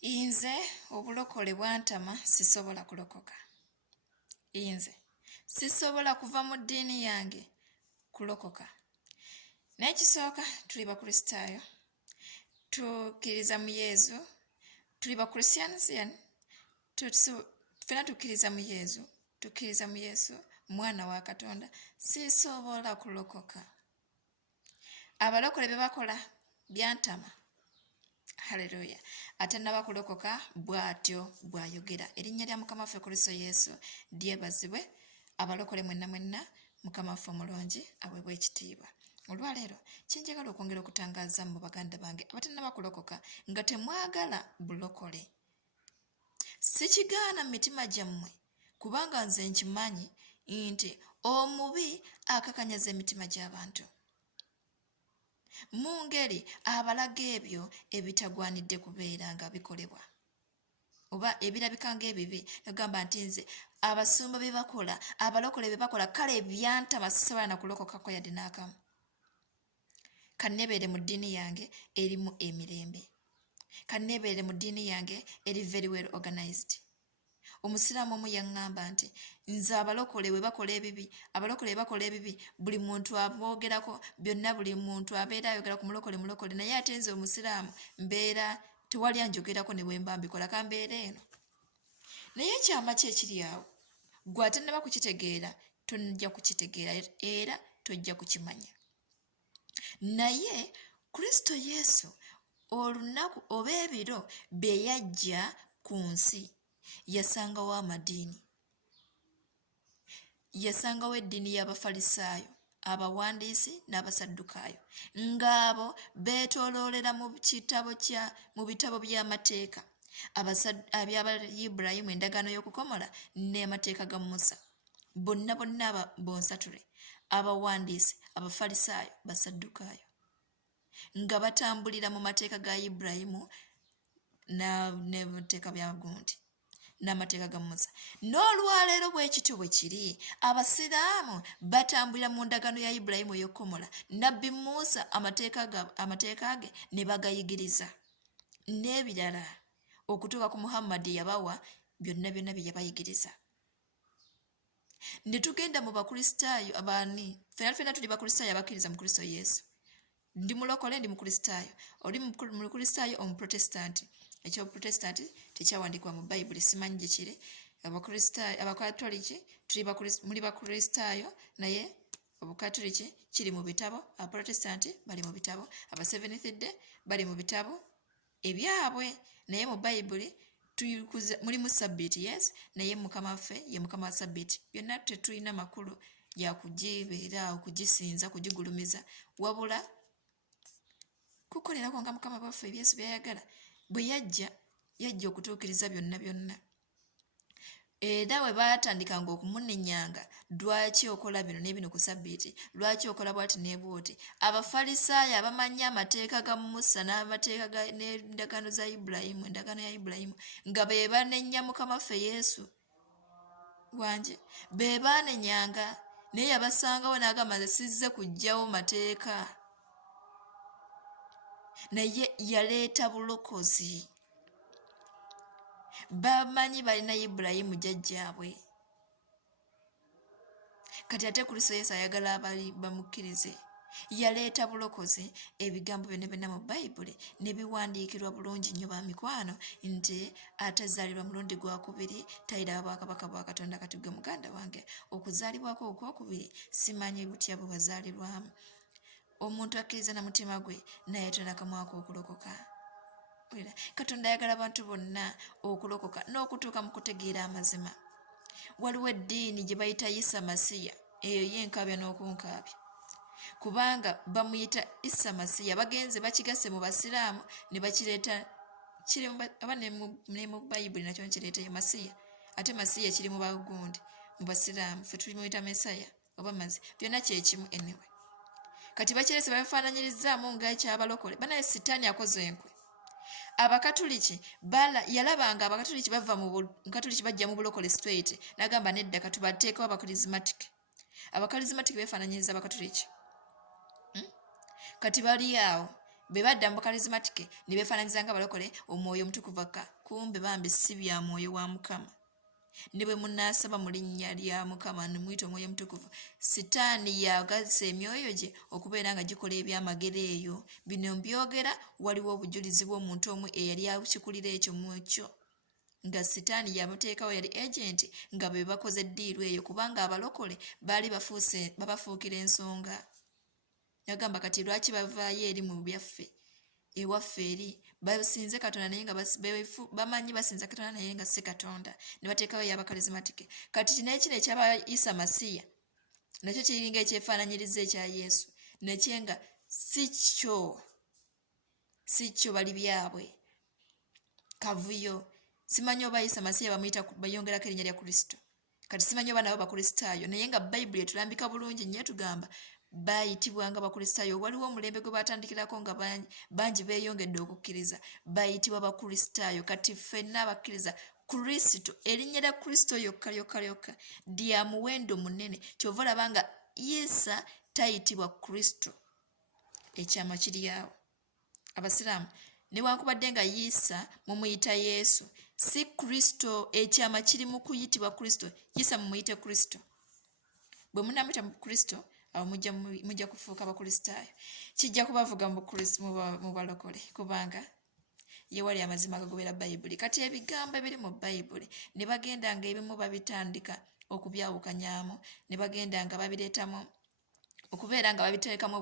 Inze obulokole bwantama sisobola kulokoka. Inze sisobola kuva mu ddiini yange kulokoka. N'ekisooka tuli bakristaayo, tukkiriza mu Yesu, tuli bakristiansian, ffena tukkiriza mu Yesu mwana wa Katonda, sisobola kulokoka. Abalokole bye bakola byantama. Haleluya. Ate n'abakulokoka bw'atyo bw'ayogera. Erinnya lya Mukama waffe Kristo Yesu lyebazibwe. Abalokole mwenna Mukama waffe omulungi aweebwe ekitiibwa. Olwaleero kyenjagala okwongera okutangaaza mu baganda bange abatannabakulokoka nga temwagala bulokole. Sikigaana mu mitima gyammwe kubanga nze nkimanyi nti omubi akakanyaza emitima gy'abantu. Mu ngeri abalaga ebyo ebitagwanidde kubeera nga bikolebwa oba ebirabika ng'ebibi, nagamba nti nze abasumba bye bakola, abalokole bye bakola, kale ebyantama sisobola na kulokokako yadde n'akamu. Kannebeere mu ddiini yange erimu emirembe, kannebeere mu ddiini yange eri very well organized. Omusiraamu omu yaŋŋamba nti nze abalokole we bakola ebibi, abalokole bakola ebibi, buli muntu aboogerako, byonna buli muntu abeera ayogera ku mulokole, naye ate nze omusiraamu mbeera tewali anjogerako ne bwe mba mbikola, kambeera eno. Naye ekyama ki ekiri awo? Gwe ate nnaba kukitegeera, tojja kukitegeera era tojja kukimanya. Naye Kristo Yesu olunaku oba ebiro bye yajja ku nsi, yasangawo amadiini. Yasangawo eddiini y'Abafalisaayo, Abawandiisi n'Abasaddukaayo, ng'abo beetooloolera mu bitabo by'amateeka, aby'Abayibulayimu, endagaano y'okukomola n'amateeka ga Musa. Bonna bonsatule, Abawandiisi, Abafalisaayo, Basaddukaayo, nga batambulira mu mateeka ga Ibulayimu n'amateeka bya gundi n'amateeka ga Musa. N'olwaleero bwe kityo bwe kiri, Abasiraamu batambulira mu ndagaano ya Ibulayimu ey'okukomola. Nabbi Musa amateeka ge ne bagayigiriza, n'ebirala okutuuka ku Muhammadi yabawa byonna bye yabayigiriza. Ne tugenda mu bakristaayo ffenna tuli bakristaayo abakkiriza mu Kristo Yesu. Ndi mulokole, ndi mukristaayo. Oli mukristaayo omuprotestanti. Ekyobuprotestanti tekyawandiikibwa mu Bayibuli, simanyi gye kiri. Abakatoliki muli bakristaayo naye obukatoliki kiri mu bitabo, abaprotestanti bali mu bitabo, aba-Seventh Day bali mu bitabo ebyabwe, naye mu Bayibuli mulimu sabbiiti, yes, naye Mukama waffe ye Mukama wa sabbiiti. Byonna tetulina makulu ya kugibeera okugisinza, kugigulumiza, wabula kukolerako nga Mukama waffe Yesu byayagala. Bwe yajja okutuukiriza byonna. Era bwe baatandikanga okumunenyanga, lwaki okola bino n'ebino ku sabbiiti, lwaki okola bwati ne bwoti, Abafalisaayo abamanyi amateeka ga Musa n'amateeka n'endagaano za Ibulayimu, endagaano ya Ibulayimu, nga be banenya Mukama waffe Yesu wanje, be baanenyanga, naye yabasangawo n'agamba nze sizze kuggyawo mateeka, naye yaleeta bulokozi. Bamanyi balina Ibulayimu jjajjaabwe, kati ate Kristo Yesu ayagala abali bamukkirize. Yaleeta bulokozi, ebigambo byonna mu Bayibuli ne biwandiikirwa bulungi nnyo bamikwano, nti atazaalirwa mulundi gwakubiri tayiraba bwakabaka bwa Katonda. Kati gwe muganda wange, okuzaalibwako okwokubiri simanyi butya bwe wazaalibwamu. Omuntu akkiriza na mutima gwe n'ayetona akamwako okulokoka. Katonda ayagala abantu bonna okulokoka n'okutuuka mu kutegeera amazima. Waliwo eddiini gye bayita Isa Masiya, eyo y'enkaabya n'okunkaabya, kubanga bamuyita Isa Masiya. Bagenze bakigase mu Basiraamu ne bakireeta aba ne mu Bayibuli nakyo nkireeteyo Masiya, ate Masiya kiri mu bagundi mu Basiraamu, ffe tulimuyita Mesaya oba Mazi, byonna kyekimu anyway. Kati bakirese babifaananyirizaamu ng'ekyabalokole. Banaye Sitaani akoze enkwe. Abakatoliki yalabanga Abakatoliki bava Mukatoliki bajja mu bulokole straight, n'agamba nedda katubateekawo Abakarismatic. Abakarismatic beefaananyiriza Abakatoliki. Kati bali awo bwe badda mu karismatike ne beefaananyiza nga balokole omwoyo omutukuvu akka kumbe bambi si bya mwoyo wa mukama ne bwe munaasaba mu linnya lya mukama ne muyita omwoyo omutukuvu sitaani yagasa emyoyo gye okubeera nga gikola ebyamagero eyo bino mbyogera waliwo obujulizi bw'omuntu omu eyali akikulira ekyo mu kyo nga sitaani yamuteekawo yali agenti nga be bakoze eddiiru eyo kubanga abalokole baali babafuukira ensonga yagamba kati lwaki bavaayo eri mu byaffe ewaffe eri basinze katonda naye nga bamanyi basinza katonda naye nga si katonda ne bateekawo y'abakarismatike kati kinekino ekyabayisa masiya nakyo kiringa ekyefaananyiriza ekya yesu nekyenga si kyo bali byabwe kavuyo simanyi oba yisa masiya bamuyita bayongerako erinnya lya kristo kati simanyi oba nabo bakristaayo naye nga bayibuli etulambika bulungi nnyo tugamba bayitibwanga bakristaayo waliwo omulembe gwe batandikirako nga bangi beeyongedde okukkiriza bayitibwa bakristaayo kati ffenna abakkiriza kristo erinnya lya kristo lyokka lya muwendo munene kyova olaba nga yisa tayitibwa kristo ekyama kiryawo abasiraamu newankubadde nga yisa mumuyita yesu si kristo ekyama kiri mu kuyitibwa kristo yisa mumuyite kristo bwe munamuyita mu kristo awo mujja kufuuka bakristaayo kijja kubavuga mu balokole kubanga ye wali amazima agagobera bayibuli kati ebigambo ebiri mu bayibuli ne bagenda nga ebimu babitandika okubyawukanyaamu ne bagenda nga babireetamu okubeera nga babiteekamu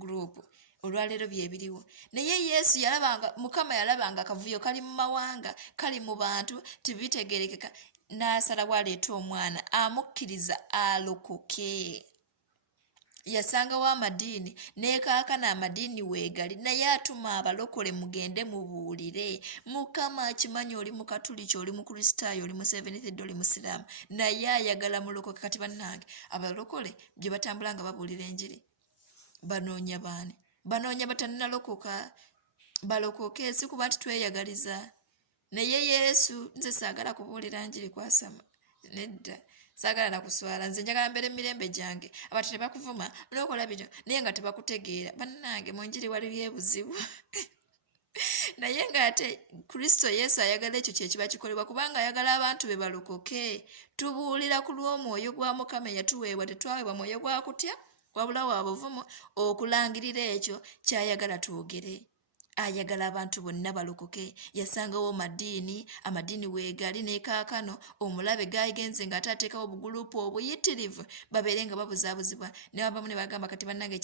gurupu olwaleero byebiriwo naye yesu mukama yalabanga akavuyo kali mu mawanga kali mu bantu tebitegerekeka n'asalawo aleeta omwana amukkiriza alokoke yasangawo amadiini neekaakana amadiini weegali naye atuma abalokole mugende mubuulire mukama akimanyi oli mu katuliki oli mu kristaayo oli mu seventh oli musiraamu naye ayagala mulokoke kati bannange abalokole gye batambula nga babuulira enjiri banoonya baani banoonya batannalokoka balokoke si kuba nti tweyagaliza naye yesu nze saagala kubuulira njiri kwasama nedda saagala nakuswala nze njagala mbeere mirembe gyange abantu tebakuvuma nokola bityo naye nga tebakutegeera bannange mu njiri waliyo ebuzibu naye nga ate kristo yesu ayagala ekyo kyekiba kikolebwa kubanga ayagala abantu be balokoke tubuulira ku lw'omwoyo gwa mukama eyatuweebwa tetwaweebwa mwoyo gwa kutya wabula wa buvumu okulangirira ekyo kyayagala twogere ayagala abantu bonna balokoke yasangawo amadiini weegali neekaakano omulabe gayigenze nga ataateekawo obugulupu obuyitirivu babeere nga babuzaabuzibwa ne babamu ne bagamba kati bannange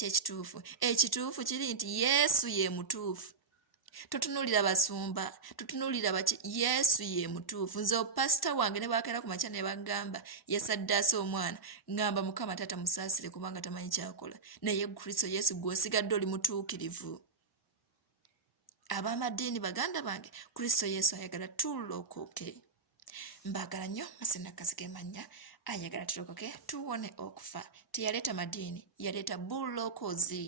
ekituufu kiri nti yesu ye mutuufu totunuulira basumba tutunuulira yesu ye mutuufu nze opasita wange ne bakeera ku makya ne bagamba yasaddaasa omwana ngamba mukama taata musaasire kubanga tamanyi kyakola naye kristo yesu gw'osigadde oli mutuukirivu ab'amadiini baganda bange kristo yesu ayagala tulokoke mbagala nnyo masinakazige manya ayagala tulokoke tuwone okufa teyaleeta madiini yaleeta bulokozi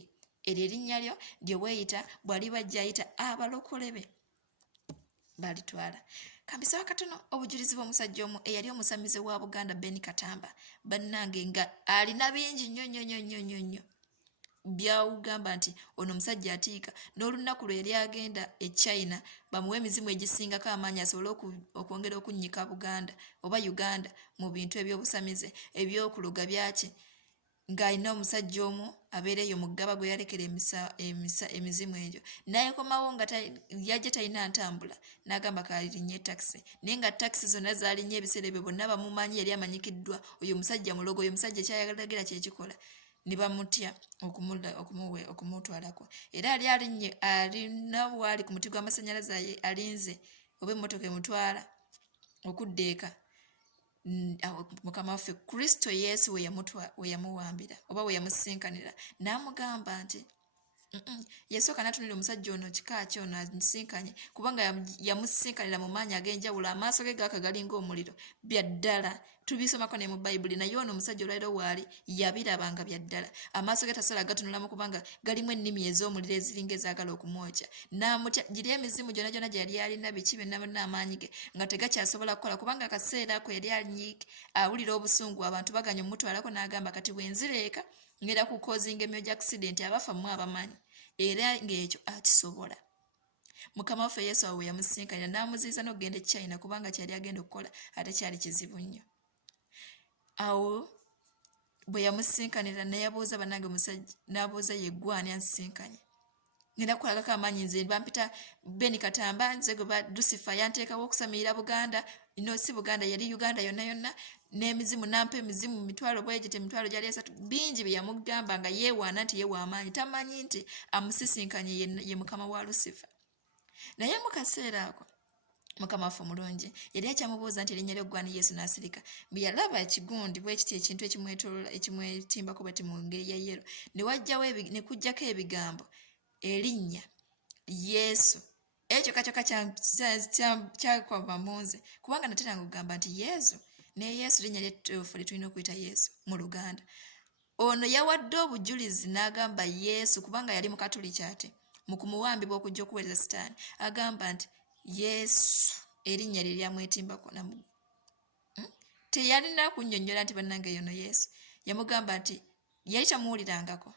eryo erinnya lyo lye weeyita bw'ali bajja ayita abalokole be balitwala kambisa wakatono obujulizi bw'omusajja omu eyali omusamize wa buganda beni katamba bannange nga alina bingi nnyo byawugamba nti ono omusajja atiika n'olunaku lwe yali agenda e China bamuwa emizimu egisingako amaanyi asobole okwongera okunnyika Buganda oba Uganda mu bintu eby'obusamize eby'okuluga byaki ng'alina omusajja omu abeereeyo mu ggaba gwe yalekera emizimu egyo naye komawo nga yajja talina ntambula n'agamba kaalirinnya takisi naye nga takisi zonna zaalinnye ebiseera ebyo bonna bamumanyi yali amanyikiddwa oyo omusajja mulogo oyo omusajja ekyayagalagira kyekikola ne bamutya okumutwalako era alina bwali ku muti gw'amasannyalaze alinze oba emmotoka emutwala okudda eka mukama waffe kristo yesu we yamuwambira oba we yamusinkanira n'amugamba nti yasooka n'atunulira omusajja ono kika ki ono amusinkanye kubanga yamusinkanira mu maanyi ag'enjawulo amaaso ge gaaka galinga omuliro bya ddala tubisomako ne mu bayibuli naye ono omusajja olwaliro waali yabirabanga bya ddala amaaso ge tasobola gatunulamu kubanga galimu ennimi ez'omuliro eziringa ezaagala okumwokya n'amutya giri emizimu gyonna gyonna gye yali alina biki byonna amaanyi ge nga tegakyasobola kukola kubanga akaseera ako yali alinyiike awulira obusungu abantu baganya omutwalako n'agamba kati bwe nzireeka ngera ku kozinga emyoyo gy'accident abafa mmwe abamanyi era ng'ekyo akisobola. Mukama waffe Yesu awo yamusinkanira n'amuziyiza n'okugenda e China kubanga kyali agenda okukola ate kyali kizibu nnyo. Awo bwe yamusinkanira neyabuuza bannange omusajja n'abuuza yeggwani ansinkanye. Ngenda kukolagako amaanyi nze bampita Beni Katamba nze gwe Lucifer yanteekawo okusamirira Buganda, si Buganda yali Uganda yonna yonna, n'emizimu nampa emizimu mitwalo bwegite emitwalo gyali 3 bingi bye yamugamba nga yeewaana nti yeewa amaanyi tamanyi nti amusisinkanye ye mukama wa Lucifer. Naye mu kaseera ako Mukama waffe omulungi yali akyamubuuza nti erinnya ly'oggwani Yesu n'asirika. Bwe yalaba ekigundi bwe kiti ekintu ekimwetoloola ekimwetimbako bati mu ngeri ya yero ne kujjako ebigambo erinnya Yesu. Ekyo kacyoka kyakwava mu nze kubanga nateranga okugamba nti Yesu ne Yesu linnya ly'ettuufu lye tulina okuyita Yesu mu Luganda. Ono yawadde obujulizi n'agamba Yesu kubanga yali Mukatoliki ate mu kumuwambibwa okujja okuweereza Sitaani agamba nti Yesu erinnya lye lyamwetimbako. Teyalina kunnyonnyola nti bannange yono Yesu. Yamugamba nti yali tamuwulirangako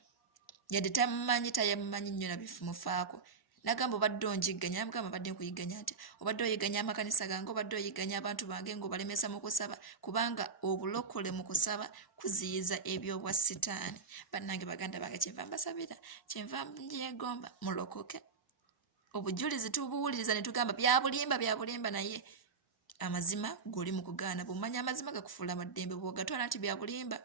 yadde tamumanyi tayamumanyi nnyo nabimufaako. Nagamba obadde onjigganya, namugamba badde nkuyigganya nti obadde oyigganya amakanisa gange, obadde oyigganya abantu bange ng'obalemesa mu kusaba kubanga obulokole mu kusaba kuziyiza ebyobwa Sitaani. Bannange baganda bange kyenva mbasabira, kyenva ndyegomba mulokoke. Obujulizi tubuwuliriza ne tugamba byabulimba naye amazima goli mu kugaana. Bw'omanya amazima gakufuula amaddembe bw'ogatwala nti byabulimba.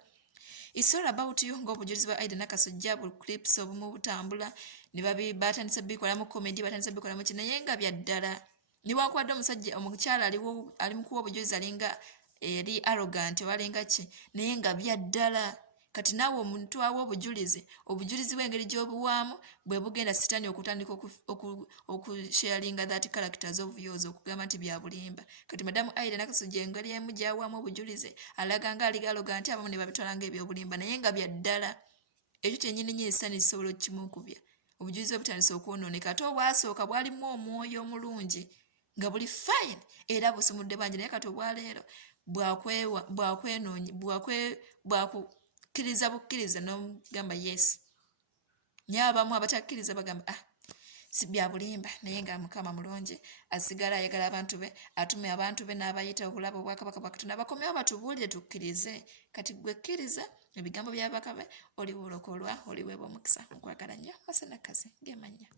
It's all about you ng'obujulizi bwa Aida Nakasujja bu clips obumu butambula ne batandise bikolamu comedy batandise bikolamu ki naye nga bya ddala. Niwankubadde omukyala ali mu kuwa obujulizi alinga eri arrogant walinga ki naye nga bya ddala. Kati naawe omuntu awa obujulizi bw'engeri gy'obuwaamu bwe bugenda Sitaani okutandika okusharinga that characters of yours okugamba nti bya bulimba. Kati madamu Aida Nakasujja engeri emu gy'awaamu obujulizi alaga nga ali galoga nti abamu ne babitwala ng'ebyobulimba naye nga bya ddala. Ekyo kyennyini Sitaani kisobola okukimukubya. Obujulizi obutandise okwonooneka ate obwasooka bwalimu omwoyo omulungi nga buli fine era busumudde bangi naye kati obwaleero bwakukkiriza bukkiriza n'ogamba Yesu. Naye abamu abatakkiriza bagamba si bya bulimba naye nga Mukama mulungi asigala ayagala abantu be atume abantu be n'abayita okulaba obwakabaka bwa Katonda bakomewo batubuulire tukkirize. Kati gwe kkiriza ebigambo by'ababaka be olibulokolwa oliweebwa omukisa. Nkwagala nnyo Masenakazi gemanya.